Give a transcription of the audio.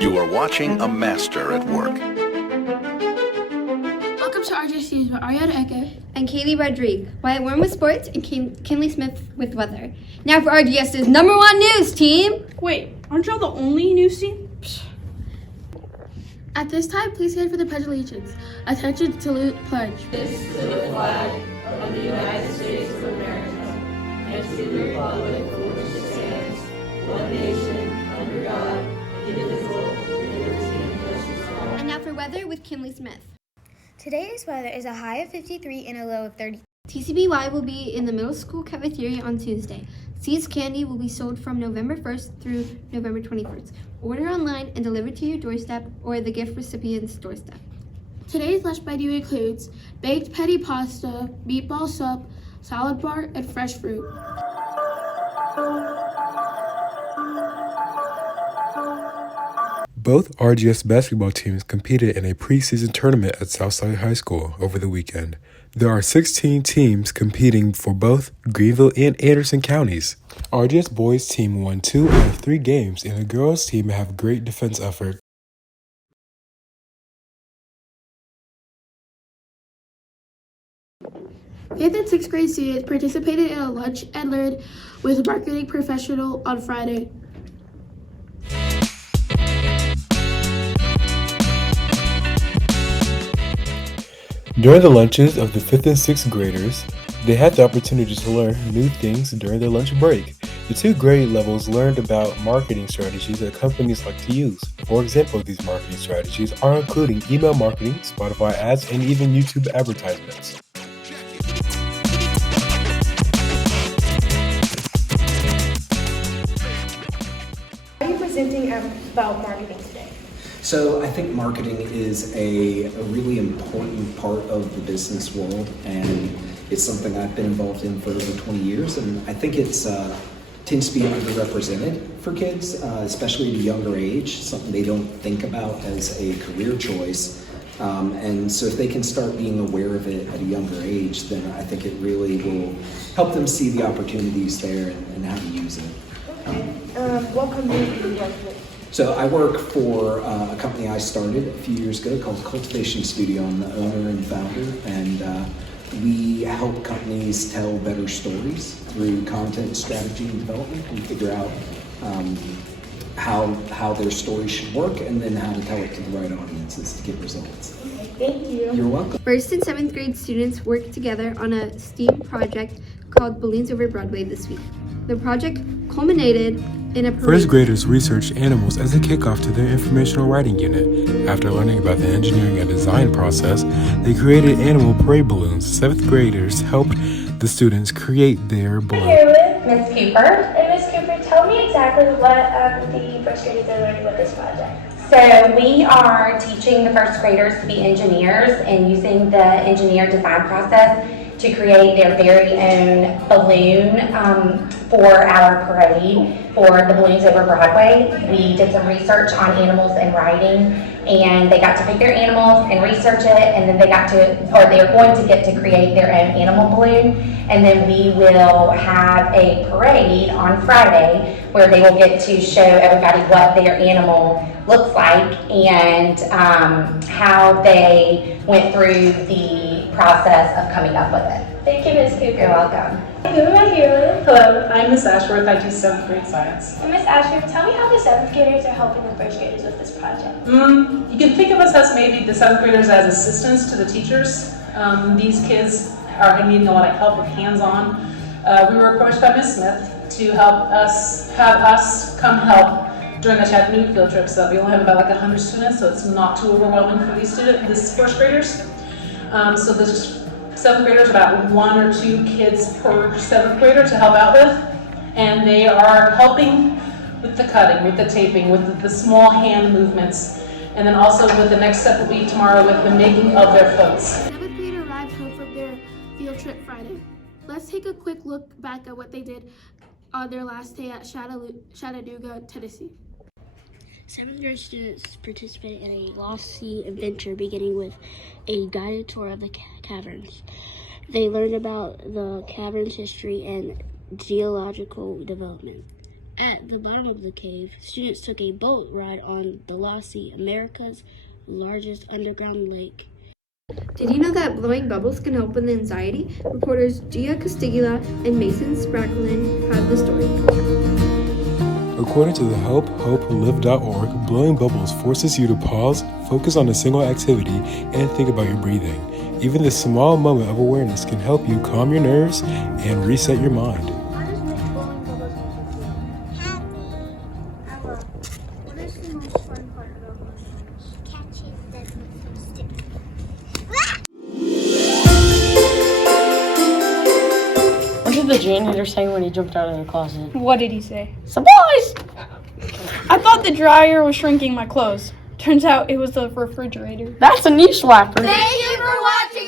You are watching a master at work. Welcome to RJ's News with Ariana Eke and Kaylee Rodriguez, Wyatt Warren with sports, and Kinley Smith with weather. Now for RGS's #1 news team. Wait, aren't y'all the only news team? Psh. At this time, please stand for the Pledge of Allegiance. Attention to salute pledge. This is the flag of the United States of America, and to the republic for which it stands, one nation, under God, indivisible, with liberty and justice for all. And now for weather with Kinley Smith. Today's weather is a high of 53 and a low of 30. TCBY will be in the middle school cafeteria on Tuesday. Seeds candy will be sold from November 1st through November 21st. Order online and delivered to your doorstep or the gift recipient's doorstep. Today's lunch menu includes baked petty pasta, meatball soup, salad bar, and fresh fruit. Both RGS basketball teams competed in a preseason tournament at Southside High School over the weekend. There are 16 teams competing for both Greenville and Anderson counties. RGS boys team won 2 out of 3 games, and the girls team have great defense effort. Fifth and sixth grade students participated in a lunch and learn with a marketing professional on Friday. During the lunches of the 5th and 6th graders, they had the opportunity to learn new things during their lunch break. The 2 grade levels learned about marketing strategies that companies like to use. For example, these marketing strategies are including email marketing, Spotify ads, and even YouTube advertisements. How are you presenting about marketing today? So I think marketing is a really important part of the business world, and it's something I've been involved in for over 20 years, and I think it's tends to be underrepresented for kids, especially at a younger age, something they don't think about as a career choice. And so if they can start being aware of it at a younger age, then I think it really will help them see the opportunities there and how to use it. What company do you work with? So I work for a company I started a few years ago called Cultivation Studio. I'm the owner and founder, and we help companies tell better stories through content strategy and development. We figure out how their story should work and then how to tell it to the right audiences to get results. Thank you. You're welcome. 1st and 7th grade students worked together on a STEAM project called Balloons Over Broadway this week. The project culminated in a parade. 1st graders researched animals as a kickoff to their informational writing unit. After learning about the engineering and design process, they created animal parade balloons. 7th graders helped the students create their balloons. I'm here with Miss Cooper. And Miss Cooper, tell me exactly what the first graders are learning with this project. So we are teaching the first graders to be engineers and using the engineer design process to create their very own balloon for our parade for the Balloons Over Broadway. We did some research on animals and writing, and they got to pick their animals and research it, and then they're going to get to create their own animal balloon, and then we will have a parade on Friday where they will get to show everybody what their animal looks like and how they went through the process of coming up with it. Thank you, Miss Cooper. You're welcome. Who am I here with? Hello, I'm Miss Ashworth. I do 7th grade science. And Miss Ashford, tell me how the 7th graders are helping the first graders with this project. You can think of us as maybe the 7th graders as assistants to the teachers. These kids are needing a lot of help with hands-on. We were approached by Miss Smith to have us come help during the Chattanooga field trip. So we only have about like 100 students, so it's not too overwhelming for these first graders. So there's 7th graders, about 1 or 2 kids per 7th grader to help out with, and they are helping with the cutting, with the taping, with the small hand movements, and then also with the next step will be tomorrow with the making of their floats. 7th grader arrived home from their field trip Friday. Let's take a quick look back at what they did on their last day at Chattanooga, Tennessee. 7th grade students participated in a Lost Sea adventure beginning with a guided tour of the caverns. They learned about the cavern's history and geological development. At the bottom of the cave, students took a boat ride on the Lost Sea, America's largest underground lake. Did you know that blowing bubbles can help with anxiety? Reporters Gia Castigula and Mason Spraglin have the story. According to the helpHopeLive.org, blowing bubbles forces you to pause, focus on a single activity, and think about your breathing. Even this small moment of awareness can help you calm your nerves and reset your mind. How does blowing bubbles make you feel? Happy. Ella, what is the most fun part about blowing bubbles? Catching them from sticks. What did the janitor say when he jumped out of the closet? What did he say? Surprise! I thought the dryer was shrinking my clothes. Turns out it was the refrigerator. That's a knee slapper. Thank you for watching.